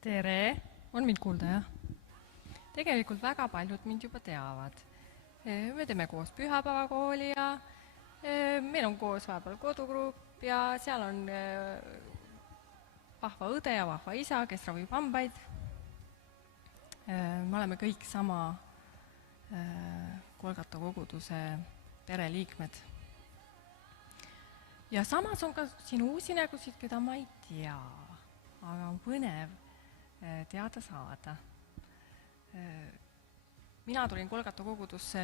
Tere! On mind kuulda, jah? Tegelikult väga paljud mind juba teavad. Me teeme koos pühapäevakooli ja meil on koos vahepeal kodugrupp ja seal on vahva õde ja vahva isa, kes ravib hambaid. Me oleme kõik sama Kolgata koguduse pereliikmed. Ja samas on ka siin uusi nägusid, keda ma ei tea, aga on põnev teada saada. Mina tulin Kolgata kogudusse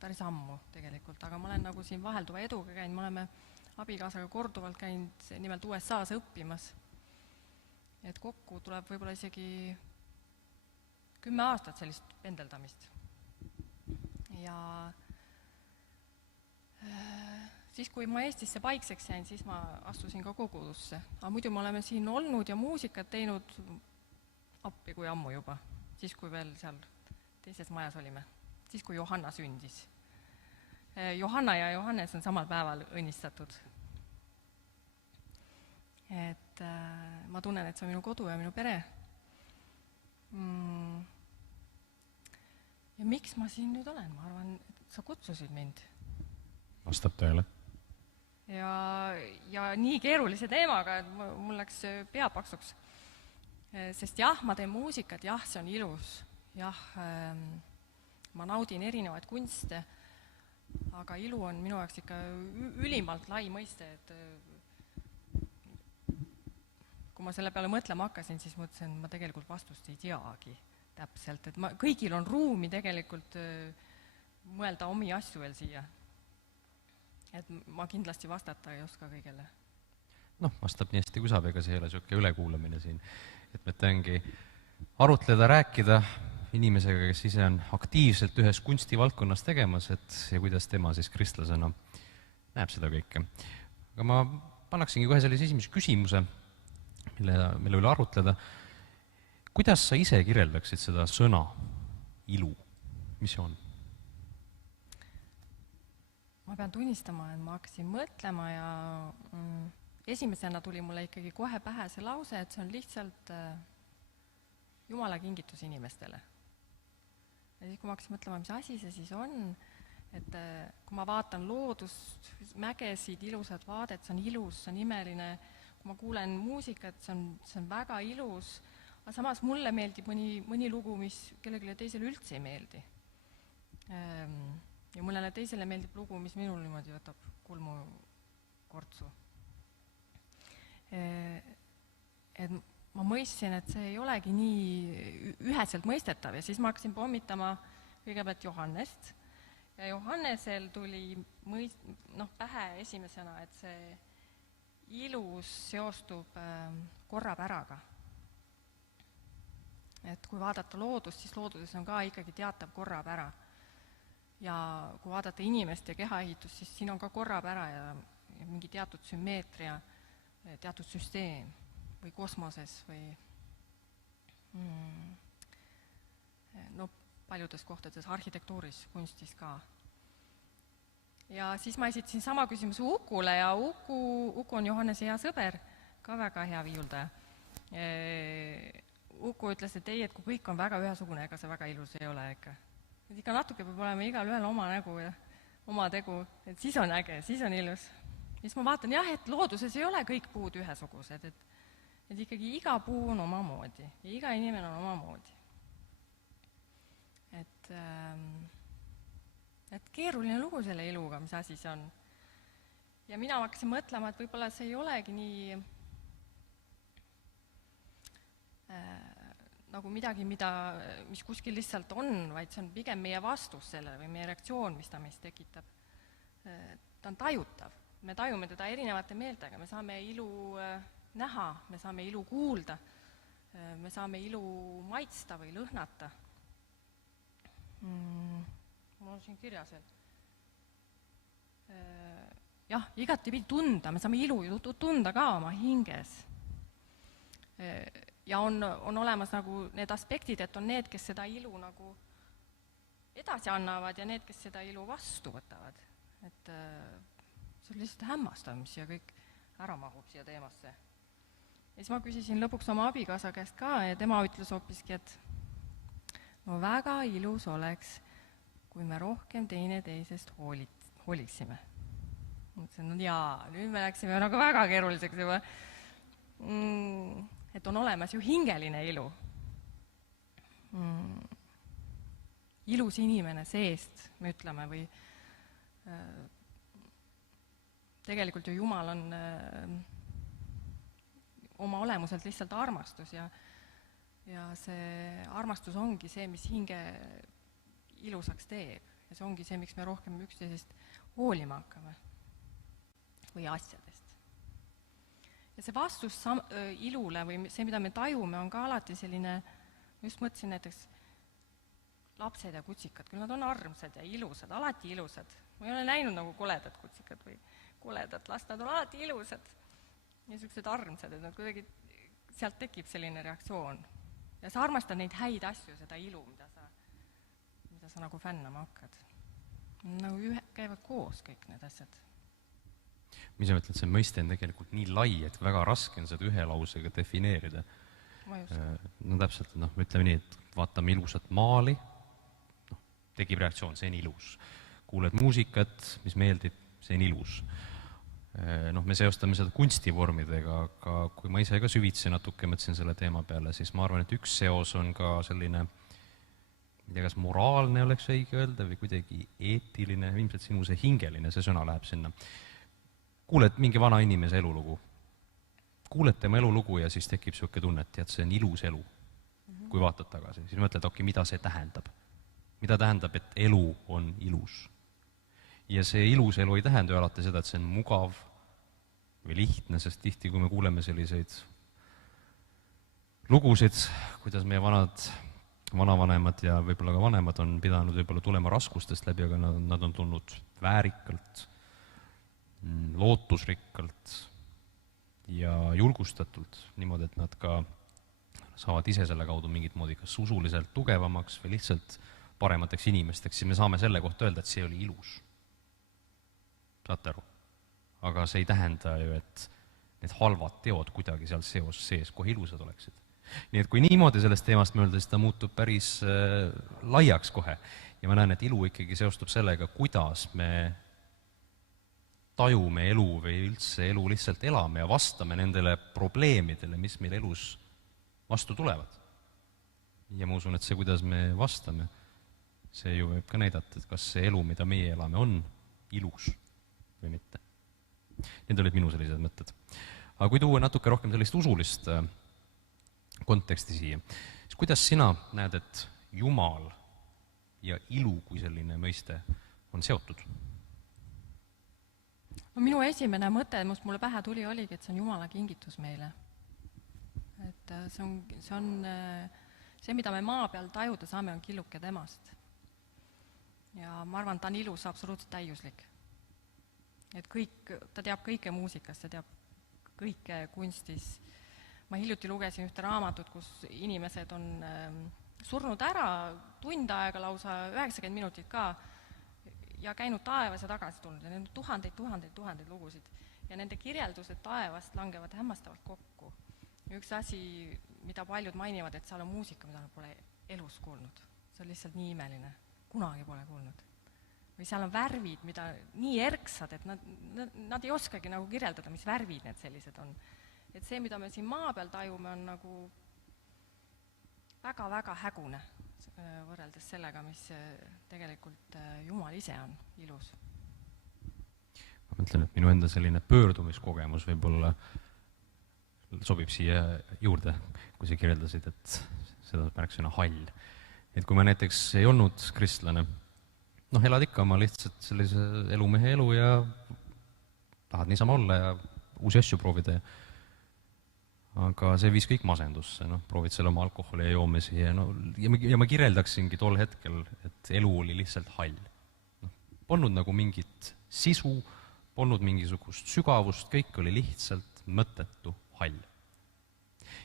päris ammu tegelikult, aga ma olen nagu siin vahelduva eduga käinud, me oleme abikaasaga korduvalt käinud nimelt USA-s õppimas. Et kokku tuleb võib-olla isegi 10 aastat sellist pendeldamist. Ja siis, kui ma Eestisse paikseks jäin, siis ma astusin ka kogudusse. Aga muidu me oleme siin olnud ja muusikat teinud appi kui ammu juba. Siis, kui veel seal teises majas olime. Siis, kui Johanna sündis. Johanna ja Johannes on samal päeval õnnistatud. Et ma tunnen, et see on minu kodu ja minu pere. Ja miks ma siin nüüd olen? Ma arvan, et sa kutsusid mind. Vastab tõele. Ja nii keerulise teemaga, et mul läks pea paksuks. Sest jah, ma teen muusikat, jah, see on ilus. Jah, ma naudin erinevaid kunste, aga ilu on minu jaoks ikka ülimalt lai mõiste, et kui ma selle peale mõtlema hakkasin, siis mõtlesin, et ma tegelikult vastust ei teagi täpselt, et kõigil on ruumi tegelikult mõelda omi asju veel siia. Et ma kindlasti vastata ei oska kõigele. Vastab nii hästi kui saab, ega see ei ole selline ülekuulamine siin. Et me tängi arutleda, rääkida inimesega, kes ise on aktiivselt ühes kunstivaldkonnas tegemas, ja kuidas tema siis kristlasena näeb seda kõike. Aga ma pannaksingi kohe sellise esimese küsimuse, mille üle arutleda. Kuidas sa ise kirjeldaksid seda sõna ilu? Mis see on? Ma pean tunnistama, et ma hakkasin mõtlema ja esimesena tuli mulle ikkagi kohe pähe see lause, et see on lihtsalt Jumala kingitus inimestele. Ja siis, kui ma hakkasin mõtlema, mis asi see siis on, et kui ma vaatan loodust, mägesid, ilusat vaadet, see on ilus, see on imeline, kui ma kuulen muusikat, see on väga ilus, aga samas mulle meeldib mõni lugu, mis kellelegi teisele üldse ei meeldi. Ja mõnele teisele meeldib lugu, mis minul niimoodi võtab kulmu kortsu. Et ma mõistsin, et see ei olegi nii üheselt mõistetav ja siis ma hakkasin pommitama kõigepealt Johannest. Ja Johannesel tuli pähe esimesena, et see ilus seostub korrapäraga. Et kui vaadata loodust, siis looduses on ka ikkagi teatav korrapära. Ja kui vaadata inimest ja kehaehitust, siis siin on ka korrapära ja mingi teatud sümmeetria, teatud süsteem või kosmoses või paljudes kohtades, arhitektuuris, kunstis ka. Ja siis ma esitasin sama küsimuse Ukule ja Uku on Johannese hea sõber, ka väga hea viiuldaja. Uku ütles, et ei, et kui kõik on väga ühesugune, ega see väga ilus ei ole ikka. Et ikka natuke peab olema igal ühel oma nägu ja oma tegu, et siis on äge, siis on ilus. Ja siis ma vaatan, jah, et looduses ei ole kõik puud ühesugused, et ikkagi iga puu on omamoodi ja iga inimene on omamoodi. Et keeruline lugu selle iluga, mis asi see on. Ja mina hakkasin mõtlema, et võib-olla see ei olegi nii nagu midagi, mis kuskil lihtsalt on, vaid see on pigem meie vastus sellele või meie reaktsioon, mis ta meist tekitab. Ta on tajutav. Me tajume teda erinevate meeltega. Me saame ilu näha, me saame ilu kuulda, me saame ilu maitsta või lõhnata. Mul on siin kirjas, et jah, igatepidi tunda, me saame ilu tunda ka oma hinges. Ja on olemas nagu need aspektid, et on need, kes seda ilu nagu edasi annavad ja need, kes seda ilu vastu võtavad. Et see on lihtsalt hämmastav, mis siia kõik ära mahub siia teemasse. ja siis ma küsisin lõpuks oma abikaasa käest ka ja tema ütles hoopiski, et no väga ilus oleks, kui me rohkem teineteisest hooliksime. Mõtlesin, no jaa, nüüd me läksime nagu väga keeruliseks juba. Et on olemas ju hingeline ilu. Ilus inimene seest, me ütleme, või tegelikult ju Jumal on oma olemuselt lihtsalt armastus ja see armastus ongi see, mis hinge ilusaks teeb. Ja see ongi see, miks me rohkem üksteisest hoolima hakkame või asjadest. Ja see vastus ilule või see, mida me tajume, on ka alati selline, ma just mõtlesin näiteks lapsed ja kutsikad, küll nad on armsad ja ilusad, alati ilusad. Ma ei ole näinud nagu koledat kutsikad või koledat last, nad on alati ilusad. Niisugused armsad, et nad kuidagi, sealt tekib selline reaktsioon. Ja sa armastad neid häid asju, seda ilu, mida sa nagu fännama hakkad. Nagu käivad koos kõik need asjad. Mis sa mõtled, see mõiste on tegelikult nii lai, et väga raske on seda ühe lausega defineerida. No täpselt, ütleme nii, et vaatame ilusat maali, tekib reaktsioon, see on ilus. Kuuled muusikat, mis meeldib, see on ilus. Me seostame seda kunstivormidega, aga kui ma ise ka süvitsi natuke mõtlesin selle teema peale, siis ma arvan, et üks seos on ka selline, kas moraalne oleks õige öelda või kuidagi eetiline, ilmselt sinu see hingeline, see sõna läheb sinna. Kuuled mingi vana inimese elulugu. Kuuled tema elulugu ja siis tekib siuke tunnet, et see on ilus elu. Kui vaatad tagasi, siis mõtled, mida see tähendab. Mida tähendab, et elu on ilus. Ja see ilus elu ei tähenda ju alati seda, et see on mugav või lihtne, sest tihti, kui me kuuleme selliseid lugusid, kuidas meie vanavanemad ja võib-olla ka vanemad on pidanud võib-olla tulema raskustest läbi, aga nad on tulnud väärikalt, lootusrikkalt ja julgustatult, niimoodi, et nad ka saavad ise selle kaudu mingit moodi kas usuliselt tugevamaks või lihtsalt paremateks inimesteks, siis me saame selle kohta öelda, et see oli ilus. Saate aru? Aga see ei tähenda ju, et need halvad teod kuidagi seal sees kohe ilusad oleksid. Nii et kui niimoodi sellest teemast mõelda, siis ta muutub päris laiaks kohe. Ja ma näen, et ilu ikkagi seostub sellega, kuidas me tajume elu või üldse elu lihtsalt elame ja vastame nendele probleemidele, mis meil elus vastu tulevad. Ja ma usun, et see, kuidas me vastame, see ju võib ka näidata, et kas see elu, mida meie elame, on ilus või mitte. Need olid minu sellised mõtted. Aga kui tuua natuke rohkem sellist usulist konteksti siia, siis kuidas sina näed, et Jumal ja ilu kui selline mõiste on seotud? No minu esimene mõte, mis mulle pähe tuli, oligi, et see on Jumala kingitus meile. Et see on see, mida me maa peal tajuda saame, on killuke temast. Ja ma arvan, ta on ilus, absoluutselt täiuslik. Et ta teab kõike muusikast, ta teab kõike kunstis. Ma hiljuti lugesin ühte raamatut, kus inimesed on surnud ära tund aega lausa 90 minutit ka ja käinud taevas ja tagasi tulnud ja need on tuhandeid lugusid ja nende kirjeldused taevast langevad hämmastavalt kokku. Ja üks asi, mida paljud mainivad, et seal on muusika, mida nad pole elus kuulnud. See on lihtsalt nii imeline, kunagi pole kuulnud. Või seal on värvid, mida nii erksad, et nad ei oskagi nagu kirjeldada, mis värvid need sellised on. Et see, mida me siin maa peal tajume, on nagu väga-väga hägune võrreldes sellega, mis tegelikult Jumal ise on ilus. Ma mõtlen, et minu enda selline pöördumiskogemus võib-olla sobib siia juurde, kui sa kirjeldasid, et seda märksõna hall. Et kui ma näiteks ei olnud kristlane, elad ikka oma lihtsalt sellise elumehe elu ja tahad niisama olla ja uusi asju proovida. Aga see viis kõik masendusse, proovid selle oma alkoholi ja joomisi ja ma kirjeldaksingi tol hetkel, et elu oli lihtsalt hall. Polnud nagu mingit sisu, polnud mingisugust sügavust, kõik oli lihtsalt mõttetu hall.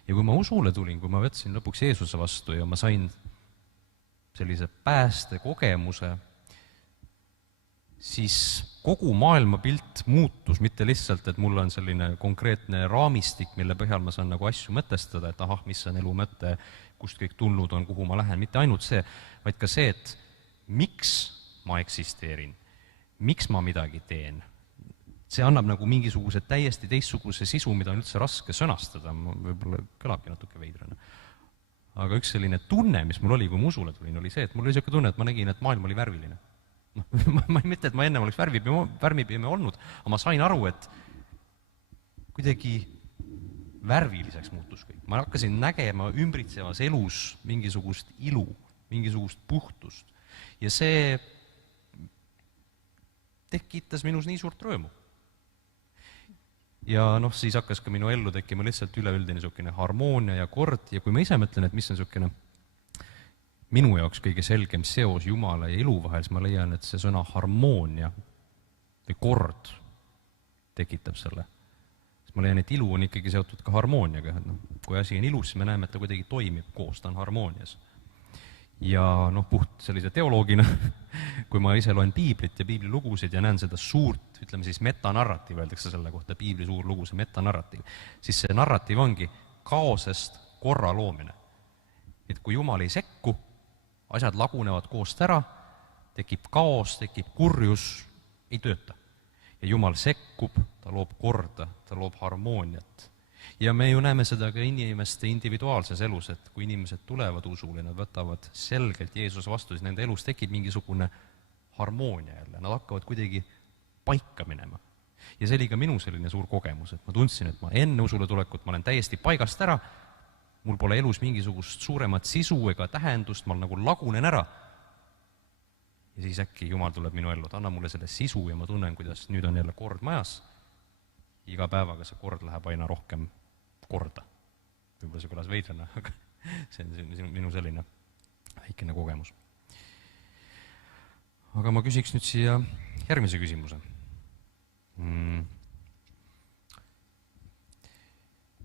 Ja kui ma usule tulin, kui ma võtsin lõpuks Jeesuse vastu ja ma sain sellise pääste kogemuse, siis kogu maailmapilt muutus, mitte lihtsalt, et mul on selline konkreetne raamistik, mille põhjal ma saan nagu asju mõtestada, et ahah, mis on elu mõte, kust kõik tulnud on, kuhu ma lähen, mitte ainult see, vaid ka see, et miks ma eksisteerin, miks ma midagi teen. See annab nagu mingisuguse täiesti teistsuguse sisu, mida on üldse raske sõnastada, võib-olla kõlabki natuke veidrana. Aga üks selline tunne, mis mul oli, kui ma usule tulin, oli see, et mul oli selline tunne, et ma nägin, et maailm oli värviline. Ma ei mitte, et ma ennem oleks värvipiime olnud, aga ma sain aru, et kuidagi värviliseks muutus kõik. Ma hakkasin nägema ümbritsevas elus mingisugust ilu, mingisugust puhtust. Ja see tekitas minus nii suurt rõõmu. Ja siis hakkas ka minu ellu tekkima lihtsalt üleüldine niisugune harmoonia ja kord ja kui ma ise mõtlen, et mis on niisugune minu jaoks kõige selgem seos Jumala ja elu vahel, siis ma leian, et see sõna harmoonia või kord tekitab selle. Siis ma leian, et ilu on ikkagi seotud ka harmooniaga. Kui asi on ilus, siis me näeme, et ta kuidagi toimib koos, ta on harmoonias. Ja puht sellise teoloogina, kui ma ise loen piiblit ja piiblilugusid ja näen seda suurt, ütleme siis metanarratiiv, öeldakse selle kohta, piibli suur lugu, see metanarratiiv, siis see narratiiv ongi kaosest korra loomine. Et kui Jumal ei sekku, asjad lagunevad koost ära, tekib kaos, tekib kurjus, ei tööta. Ja Jumal sekkub, ta loob korda, ta loob harmooniat. Ja me ju näeme seda ka inimeste individuaalses elus, et kui inimesed tulevad usule, nad võtavad selgelt Jeesuse vastu, siis nende elus tekib mingisugune harmoonia jälle, nad hakkavad kuidagi paika minema. Ja see oli ka minu selline suur kogemus, et ma tundsin, et ma enne usule tulekut, ma olen täiesti paigast ära, mul pole elus mingisugust suuremat sisu ega tähendust, ma nagu lagunen ära. Ja siis äkki Jumal tuleb minu ellu, ta annab mulle selle sisu ja ma tunnen, kuidas nüüd on jälle kord majas. Iga päevaga see kord läheb aina rohkem korda. Võib-olla see kõlas veidrana, aga see on minu selline väikene kogemus. Aga ma küsiks nüüd siia järgmise küsimuse.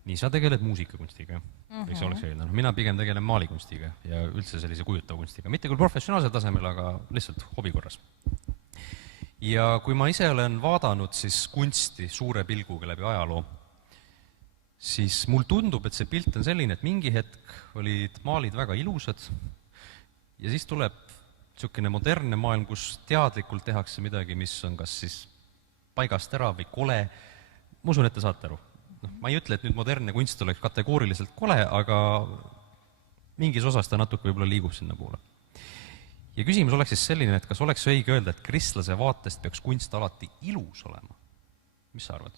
Nii, sa tegeled muusikakunstiga, eks oleks öelnud. Mina pigem tegelen maalikunstiga ja üldse sellise kujutava kunstiga. Mitte küll professionaalsel tasemel, aga lihtsalt hobi korras. Ja kui ma ise olen vaadanud siis kunsti suure pilguga läbi ajaloo, siis mul tundub, et see pilt on selline, et mingi hetk olid maalid väga ilusad ja siis tuleb niisugune modernne maailm, kus teadlikult tehakse midagi, mis on kas siis paigast ära või kole. Ma usun, et te saate aru. Ma ei ütle, et nüüd modernne kunst oleks kategooriliselt kole, aga mingis osas ta natuke võib-olla liigub sinna poole. Ja küsimus oleks siis selline, et kas oleks õige öelda, et kristlase vaatest peaks kunst alati ilus olema? Mis sa arvad?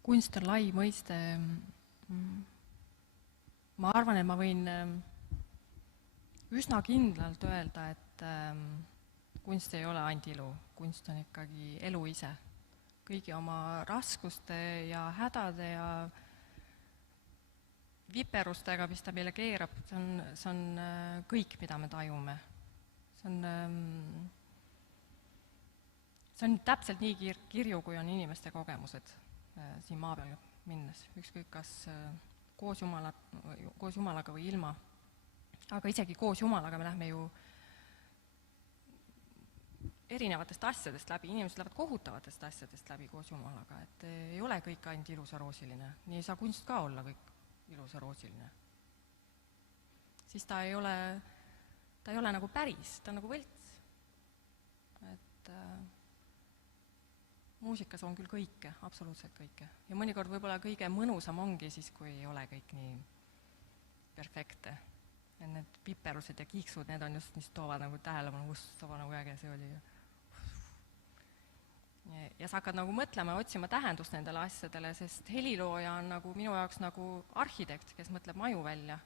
Kunst on lai mõiste. Ma arvan, et ma võin üsna kindlalt öelda, et kunst ei ole ainult ilu. Kunst on ikkagi elu ise. Kõigi oma raskuste ja hädade ja viperustega, mis ta meile keerab, see on kõik, mida me tajume. See on täpselt nii kirju, kui on inimeste kogemused siin maa peal minnes. Ükskõik kas koos Jumalaga või ilma. Aga isegi koos Jumalaga me lähme ju erinevatest asjadest läbi. Inimesed lähevad kohutavatest asjadest läbi koos Jumalaga. Et ei ole kõik ainult ilus ja roosiline. Nii ei saa kunst ka olla kõik ilus ja roosiline. Siis ta ei ole nagu päris, ta on nagu võlts. Et muusikas on küll kõike, absoluutselt kõike. Ja mõnikord võib-olla kõige mõnusam ongi siis, kui ei ole kõik nii perfekte. Ja need piperused ja kiiksud, need on just, mis toovad nagu tähelepanu, nagu äge see oli. Ja sa hakkad nagu mõtlema ja otsima tähendust nendele asjadele, sest helilooja on nagu minu jaoks nagu arhitekt, kes mõtleb maju välja.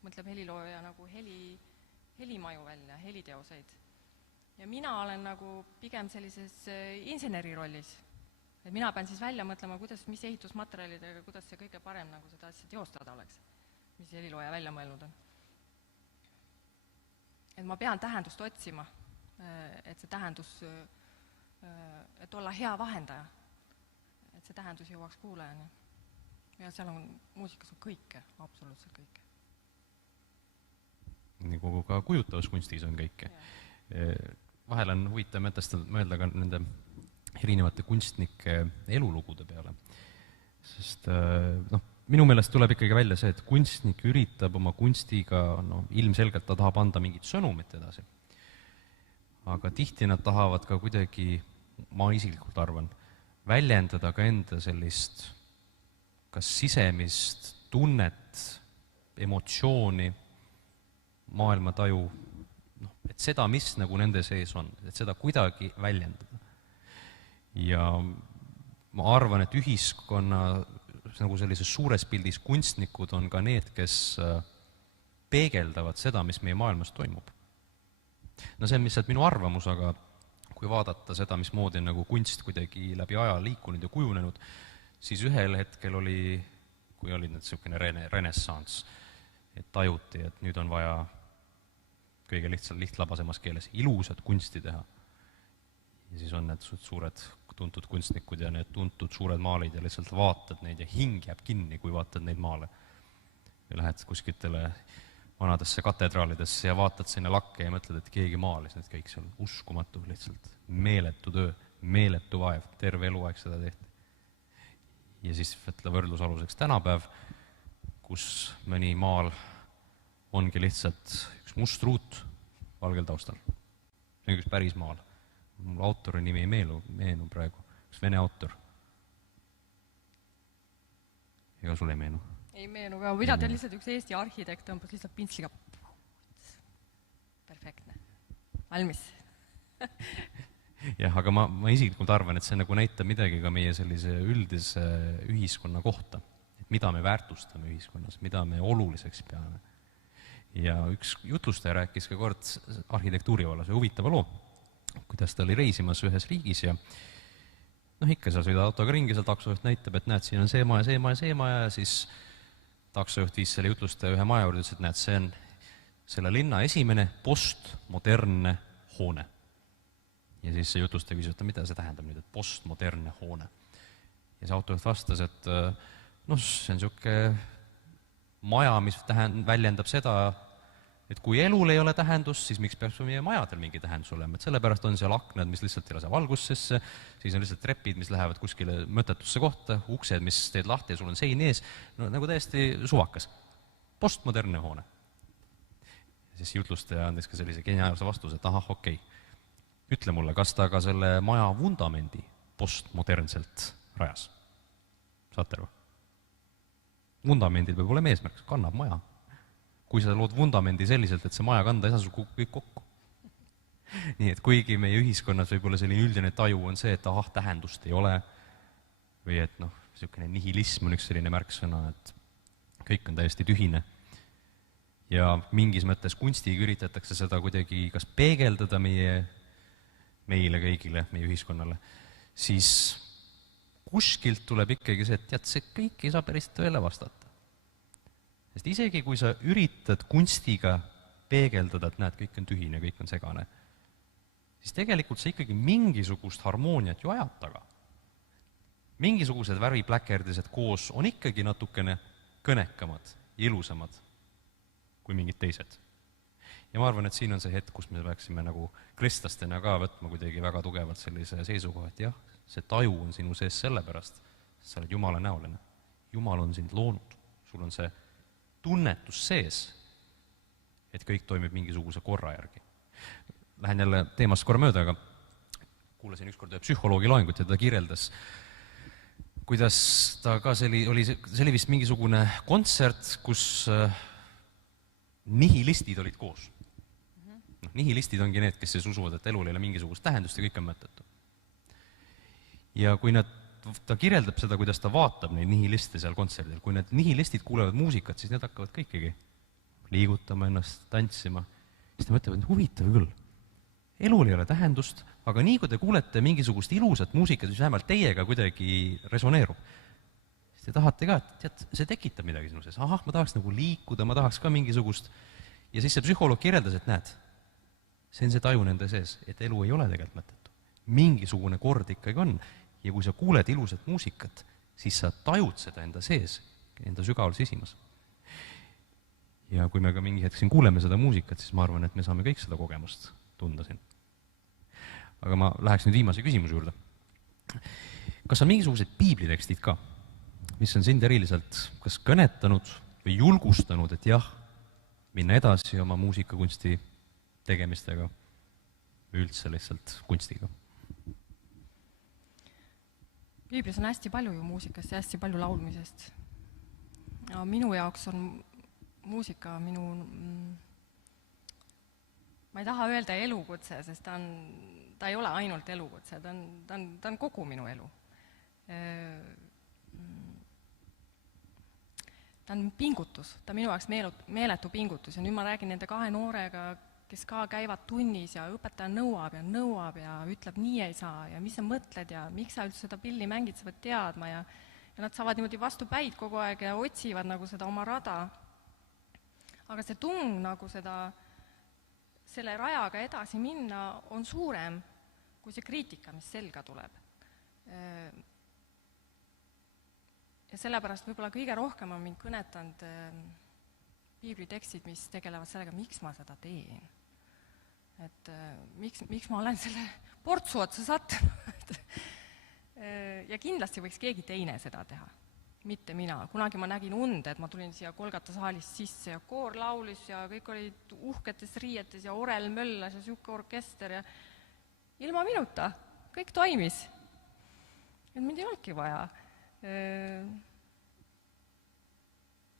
Mõtleb helilooja nagu helimaju välja, heliteoseid. Ja mina olen nagu pigem sellises inseneri rollis. Et mina pean siis välja mõtlema, mis ehitusmaterjalidega, kuidas see kõige parem nagu seda asja teostada oleks, mis helilooja välja mõelnud on. Et ma pean tähendust otsima, et see tähendus, et olla hea vahendaja, et see tähendus jõuaks kuulajani. Ja seal on muusikas kõike, absoluutselt kõike. nagu ka kujutavuskunstis on kõike. Vahel on huvitav mõelda ka nende erinevate kunstnike elulugude peale. Sest minu meelest tuleb ikkagi välja see, et kunstnik üritab oma kunstiga, ilmselgelt ta tahab anda mingit sõnumit edasi. Aga tihti nad tahavad ka kuidagi, ma isiklikult arvan, väljendada ka enda sellist kas sisemist tunnet, emotsiooni, maailmataju, et seda, mis nagu nende sees on, et seda kuidagi väljendada. Ja ma arvan, et ühiskonna nagu sellises suures pildis kunstnikud on ka need, kes peegeldavad seda, mis meie maailmas toimub. No see on lihtsalt minu arvamus, aga kui vaadata seda, mismoodi nagu kunst kuidagi läbi aja liikunud ja kujunenud, siis ühel hetkel kui oli nüüd selline renessanss, et tajuti, et nüüd on vaja kõige lihtlabasemas keeles ilusat kunsti teha. Ja siis on need suured tuntud kunstnikud ja need tuntud suured maalid ja lihtsalt vaatad neid ja hing jääb kinni, kui vaatad neid maale. Ja lähed kuskitele vanadesse katedraalidesse ja vaatad sinna lakke ja mõtled, et keegi maalis need kõik seal uskumatu, lihtsalt meeletu töö, meeletu vaev, terve eluaeg seda tehti. Ja siis võtle võrdlusaluseks tänapäev, kus mõni maal ongi lihtsalt üks must ruut valgel taustal. See on üks päris maal. Mul autori nimi ei meenu praegu, üks vene autor. Ega sul ei meenu? Ei meenu ka, mida teil lihtsalt üks Eesti arhitekt tõmbas lihtsalt pintsliga. Perfektne. Valmis. Jah, aga ma isiklikult arvan, et see nagu näitab midagi ka meie sellise üldise ühiskonna kohta. Et mida me väärtustame ühiskonnas, mida me oluliseks peame. Ja üks jutlustaja rääkis ka kord arhitektuuri vallas ja huvitava loo, kuidas ta oli reisimas ühes riigis ja ikka sa sõida autoga ringi, seal taksojuht näitab, et näed, siin on see maja, see maja, see maja ja siis taksojuht viis selle jutlustaja ühe maja juurde, ütles, et näed, see on selle linna esimene postmodernne hoone. Ja siis see jutlustaja küsis, et mida see tähendab nüüd, et postmodernne hoone. Ja see autojuht vastas, et see on niisugune maja, mis väljendab seda, et kui elul ei ole tähendust, siis miks peaks meie majadel mingi tähendus olema, et sellepärast on seal aknad, mis lihtsalt ei lase valgussesse, siis on lihtsalt trepid, mis lähevad kuskile mõttetusse kohta, uksed, mis teed lahti ja sul on sein ees, nagu täiesti suvakas. Postmodernne hoone. Ja siis jutlustaja andis ka sellise geniaalse vastuse, et ahah, okei. Ütle mulle, kas ta ka selle maja vundamendi postmodernselt rajas? Saate aru? Vundamendil peab olema eesmärk, kannab maja. Kui sa lood vundamendi selliselt, et see maja kanda ei saa sul kõik kokku. Nii et kuigi meie ühiskonnas võib-olla selline üldine taju on see, et tähendust ei ole, või et selline nihilism on üks selline märksõna, et kõik on täiesti tühine. Ja mingis mõttes kunstiga üritatakse seda kuidagi kas peegeldada meile kõigile, meie ühiskonnale, siis kuskilt tuleb ikkagi see, et tead, see kõik ei saa päris tõele vastata. Sest isegi kui sa üritad kunstiga peegeldada, et näed, kõik on tühine, kõik on segane, siis tegelikult sa ikkagi mingisugust harmooniat ju ajad taga. Mingisugused värvipläkerdised koos on ikkagi natukene kõnekamad, ilusamad kui mingid teised. Ja ma arvan, et siin on see hetk, kus me peaksime nagu kristlastena ka võtma kuidagi väga tugevalt sellise seisukoha, et jah, see taju on sinu sees sellepärast, sest sa oled Jumala näoline. Jumal on sind loonud. Sul on see tunnetus sees, et kõik toimib mingisuguse korra järgi. Lähen jälle teemast korra mööda, aga kuulasin ükskord ühe psühholoogi loengut ja ta kirjeldas, kuidas ta ka oli vist mingisugune kontsert, kus nihilistid olid koos. Nihilistid ongi need, kes siis usuvad, et elul ei ole mingisugust tähendust ja kõik on mõttetu. Ja kui ta kirjeldab seda, kuidas ta vaatab neid nihiliste seal kontserdil, kui need nihilistid kuulevad muusikat, siis need hakkavad kõikigi liigutama ennast, tantsima. Siis ta mõtleb, et huvitav küll. Elul ei ole tähendust, aga nii kui te kuulete mingisugust ilusat muusikat, mis vähemalt teiega kuidagi resoneerub, siis te tahate ka, et tead, see tekitab midagi sinu sees. Ahah, ma tahaks nagu liikuda, ma tahaks ka mingisugust. Ja siis see psühholoog kirjeldas, et näed, see on see taju nende sees, et elu ei ole tegelikult mõttetu. Mingisugune kord ikkagi on. Ja kui sa kuuled ilusat muusikat, siis sa tajud seda enda sees, enda sügaval sisimas. ja kui me ka mingi hetk siin kuuleme seda muusikat, siis ma arvan, et me saame kõik seda kogemust tunda siin. Aga ma läheks nüüd viimase küsimuse juurde. Kas on mingisugused piiblitekstid ka, mis on sind eriliselt kas kõnetanud või julgustanud, et jah, minna edasi oma muusikakunsti tegemistega või üldse lihtsalt kunstiga? Piiblis on hästi palju ju muusikast ja hästi palju laulmisest. Ja minu jaoks on muusika minu, ma ei taha öelda elukutse, sest ta ei ole ainult elukutse, ta on kogu minu elu. Ta on pingutus, ta minu jaoks meeletu pingutus ja nüüd ma räägin nende 2 noorega, kes ka käivad tunnis ja õpetaja nõuab ja ütleb, nii ei saa ja mis sa mõtled ja miks sa üldse seda pilli mängid, sa pead teadma ja nad saavad niimoodi vastu päid kogu aeg ja otsivad nagu seda oma rada. Aga see tung nagu selle rajaga edasi minna on suurem kui see kriitika, mis selga tuleb. Ja sellepärast võib-olla kõige rohkem on mind kõnetanud piiblitekstid, mis tegelevad sellega, miks ma seda teen. Et miks ma olen selle portsu otsa sattunud. Ja kindlasti võiks keegi teine seda teha, mitte mina. Kunagi ma nägin et ma tulin siia Kolgata saalist sisse ja koor laulis ja kõik olid uhketes riietes ja orel möllas ja siuke orkester ja ilma minuta, kõik toimis. Et mind ei olnudki vaja.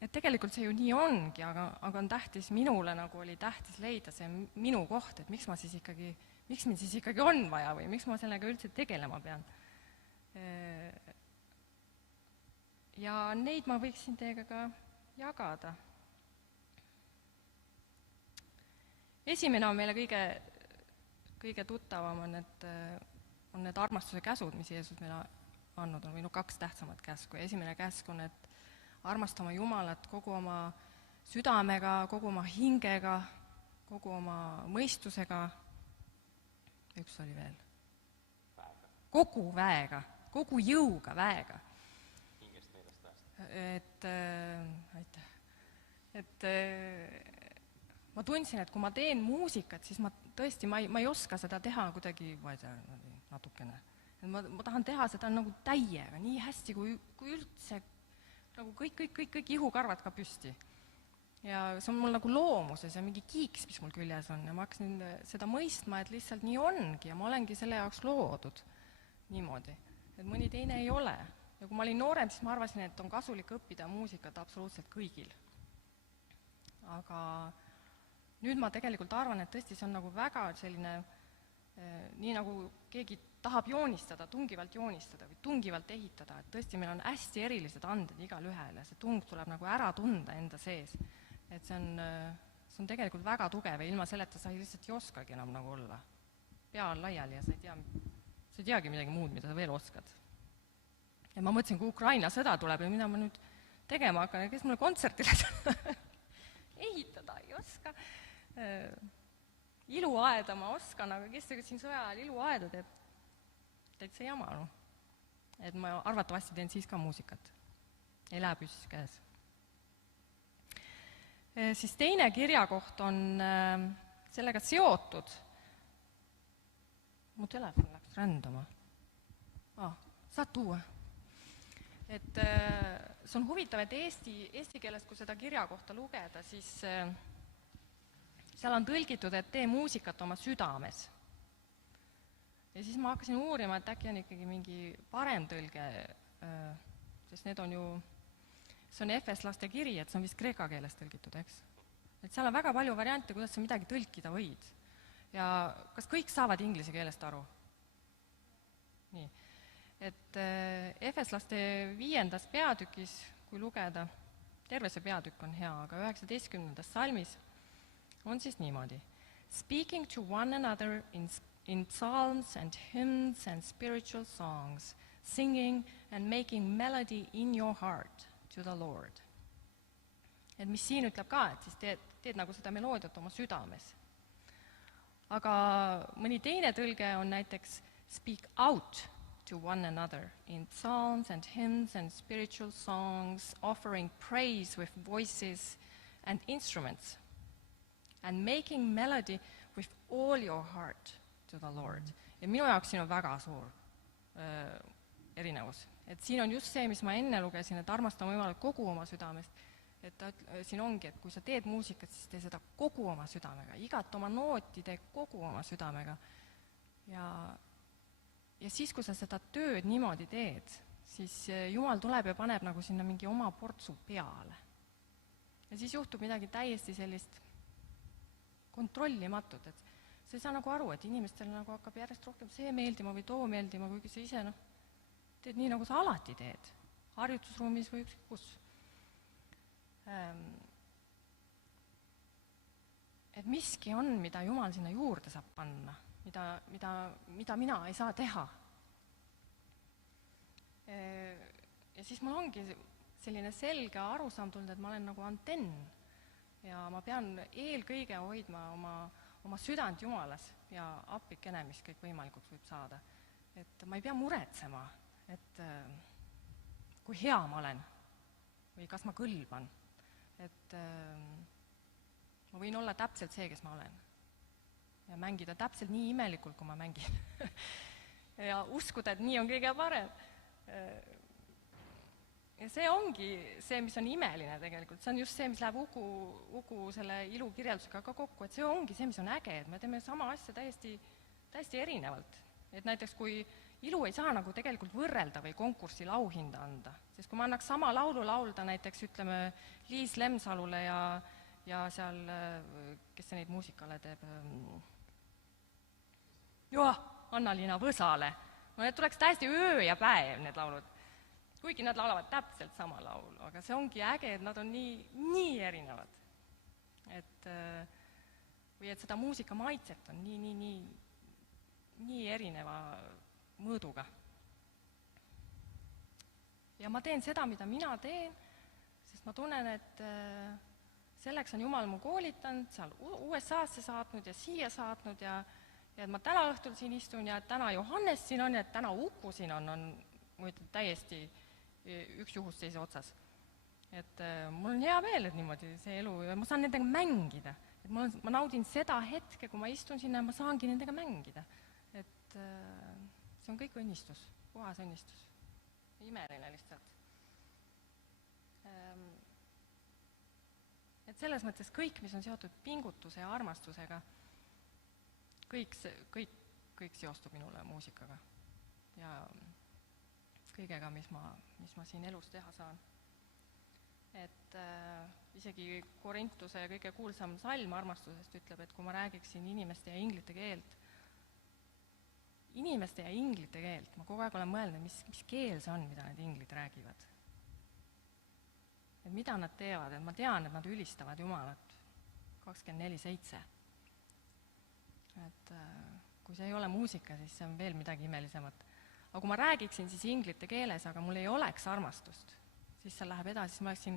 Et tegelikult see ju nii ongi, aga on tähtis minule, nagu oli tähtis leida see minu koht, et miks mind siis ikkagi on vaja või miks ma sellega üldse tegelema pean. Ja neid ma võiksin teiega ka jagada. Esimene on meile kõige tuttavam on need armastuse käsud, mis Jeesus meile andnud on, või 2 tähtsamat käsku. Esimene käsk on, et armastama Jumalat kogu oma südamega, kogu oma hingega, kogu oma mõistusega. Üks oli veel. Kogu väega, kogu jõuga väega. Hingest meelest päästa. Et ma tundsin, et kui ma teen muusikat, siis ma tõesti, ma ei oska seda teha kuidagi, ma ei tea, natukene. Ma tahan teha seda nagu täiega, nii hästi kui üldse, nagu kõik ihukarvad ka püsti. Ja see on mul nagu loomuses ja mingi kiiks, mis mul küljes on ja ma hakkasin seda mõistma, et lihtsalt nii ongi ja ma olengi selle jaoks loodud niimoodi, et mõni teine ei ole. Ja kui ma olin noorem, siis ma arvasin, et on kasulik õppida muusikat absoluutselt kõigil. Aga nüüd ma tegelikult arvan, et tõesti see on nagu väga selline, nii nagu keegi tahab joonistada, tungivalt joonistada või tungivalt ehitada, et tõesti meil on hästi erilised anded igal ühel ja see tung tuleb nagu ära tunda enda sees. Et see on tegelikult väga tugev ja ilma selleta sa lihtsalt ei oskagi enam nagu olla. Pea on laiali ja sa ei teagi midagi muud, mida sa veel oskad. Ja ma mõtlesin, kui Ukraina sõda tuleb ja mida ma nüüd tegema hakkan ja kes mulle kontsertile ehitada ei oska. Iluaeda ma oskan, aga kes siin sõja ajal iluaeda teeb, täitsa jama. No. Et ma arvatavasti teen siis ka muusikat. Ei lähe püssis käes. Siis teine kirjakoht on sellega seotud. Mu telefon läks rändama. Saad tuua? Et see on huvitav, et eesti keeles, kui seda kirjakohta lugeda, siis seal on tõlgitud, et tee muusikat oma südames. Ja siis ma hakkasin uurima, et äkki on ikkagi mingi parem tõlge, sest need on ju, see on efeslaste kiri, et see on vist kreeka keeles tõlgitud, eks? Et seal on väga palju variante, kuidas sa midagi tõlkida võid. Ja kas kõik saavad inglise keelest aru? Nii. Et efeslaste 5. peatükis, kui lugeda, terve see peatükk on hea, aga 19. salmis on siis niimoodi. Speaking to one another in psalms and hymns and spiritual songs, singing and making melody in your heart to the Lord. Et mis siin ütleb ka, et siis teed nagu seda meloodiat oma südames. Aga mõni teine tõlge on näiteks speak out to one another in psalms and hymns and spiritual songs, offering praise with voices and instruments, and making melody with all your heart to the Lord. Ja minu jaoks siin on väga suur erinevus. Et siin on just see, mis ma enne lugesin, et armastama Jumalat kogu oma südamest. Et siin ongi, et kui sa teed muusikat, siis tee seda kogu oma südamega. Igat oma nooti tee kogu oma südamega. Ja siis, kui sa seda tööd niimoodi teed, siis Jumal tuleb ja paneb nagu sinna mingi oma portsu peale. Ja siis juhtub midagi täiesti sellist kontrollimatut, et sa ei saa nagu aru, et inimestel nagu hakkab järjest rohkem see meeldima või too meeldima, kuigi sa ise teed nii, nagu sa alati teed, harjutusruumis või ükskõik kus. Et miski on, mida Jumal sinna juurde saab panna, mida mina ei saa teha. Ja siis mul ongi selline selge arusaam tulnud, et ma olen nagu antenn ja ma pean eelkõige hoidma oma südant Jumalas ja appikene, mis kõik võimalikuks võib saada. Et ma ei pea muretsema, et kui hea ma olen või kas ma kõlban. Et ma võin olla täpselt see, kes ma olen. Ja mängida täpselt nii imelikult, kui ma mängin. Ja uskuda, et nii on kõige parem. Ja see ongi see, mis on imeline tegelikult. See on just see, mis läheb Uku selle ilukirjeldusega ka kokku. Et see ongi see, mis on äge, et me teeme sama asja täiesti erinevalt. Et näiteks kui ilu ei saa nagu tegelikult võrrelda või konkurssi lauhinda anda. Sest kui ma annaks sama laulu laulda näiteks, ütleme, Liis Lemsalule ja seal, kes see neid muusikale teeb, Anna-Liina Võsale. No need tuleks täiesti öö ja päev, need laulud. Kuigi nad laulavad täpselt sama laulu, aga see ongi äge, et nad on nii erinevad. Või et seda muusika maitset on nii erineva mõõduga. Ja ma teen seda, mida mina teen, sest ma tunnen, et selleks on Jumal mu koolitanud, seal USA-sse saatnud ja siia saatnud ja et ma täna õhtul siin istun ja et täna Johannes siin on ja et täna Uku siin on täiesti üks juhusseise otsas. Et mul on hea meel, et niimoodi see elu, ja ma saan nendega mängida. Et ma naudin seda hetke, kui ma istun sinna ja ma saangi nendega mängida. Et see on kõik õnnistus, puhas õnnistus. Imeline lihtsalt. Et selles mõttes kõik, mis on seotud pingutuse ja armastusega, kõik seostub minule muusikaga ja kõigega, mis ma siin elus teha saan. Et isegi Korintuse kõige kuulsam salm armastusest ütleb, et kui ma räägiksin inimeste ja inglite keelt, ma kogu aeg olen mõelnud, mis keel see on, mida need inglid räägivad. Et mida nad teevad, et ma tean, et nad ülistavad Jumalat 24/7. Et kui see ei ole muusika, siis see on veel midagi imelisemat. Aga kui ma räägiksin siis inglite keeles, aga mul ei oleks armastust, siis seal läheb edasi, siis ma oleksin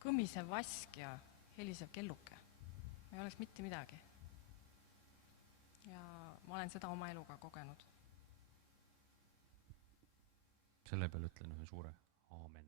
kõmmisev vask ja helisev kelluke. Ei oleks mitte midagi. Ja ma olen seda oma eluga kogenud. Selle peale ütlen ühe suure aamen.